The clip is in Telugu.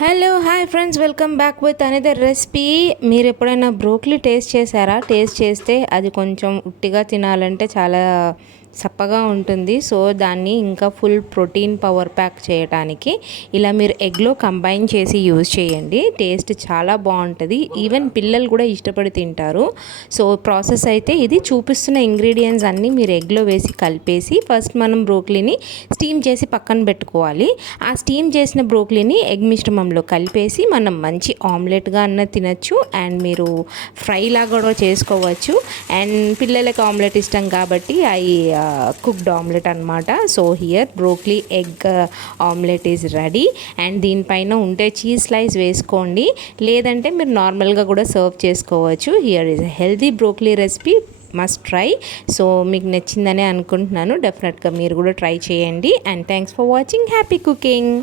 Hello hi friends, welcome back with another recipe. మీరు ఎప్పుడైనా బ్రోకలీ టేస్ట్ చేశారా? టేస్ట్ చేస్తే అది కొంచెం ఉట్టిగా తినాలంటే చాలా సప్పగా ఉంటుంది. సో దాన్ని ఇంకా ఫుల్ ప్రోటీన్ పవర్ ప్యాక్ చేయడానికి ఇలా మీరు ఎగ్లో కంబైన్ చేసి యూజ్ చేయండి. టేస్ట్ చాలా బాగుంటుంది. ఈవెన్ పిల్లలు కూడా ఇష్టపడి తింటారు. సో ప్రాసెస్ అయితే ఇది. చూపిస్తున్న ఇంగ్రీడియంట్స్ అన్నీ మీరు ఎగ్లో వేసి కలిపేసి ఫస్ట్ మనం బ్రోకలీని స్టీమ్ చేసి పక్కన పెట్టుకోవాలి. ఆ స్టీమ్ చేసిన బ్రోకలీని ఎగ్ మిశ్రమంలో కలిపేసి మనం మంచి ఆమ్లెట్గా అన్న తినచ్చు, అండ్ మీరు ఫ్రై లాగా కూడా చేసుకోవచ్చు. అండ్ పిల్లలకి ఆమ్లెట్ ఇష్టం కాబట్టి అవి కుక్డ్ ఆమ్లెట్ అనమాట. So here broccoli egg omelette is ready. And దీనిపైన ఉంటే చీజ్ స్లైస్ వేసుకోండి, లేదంటే మీరు నార్మల్గా కూడా సర్వ్ చేసుకోవచ్చు. Here is healthy broccoli recipe, must try. So మీకు నచ్చిందనే అనుకుంటున్నాను. డెఫినెట్గా మీరు కూడా ట్రై చేయండి. And thanks for watching. Happy cooking.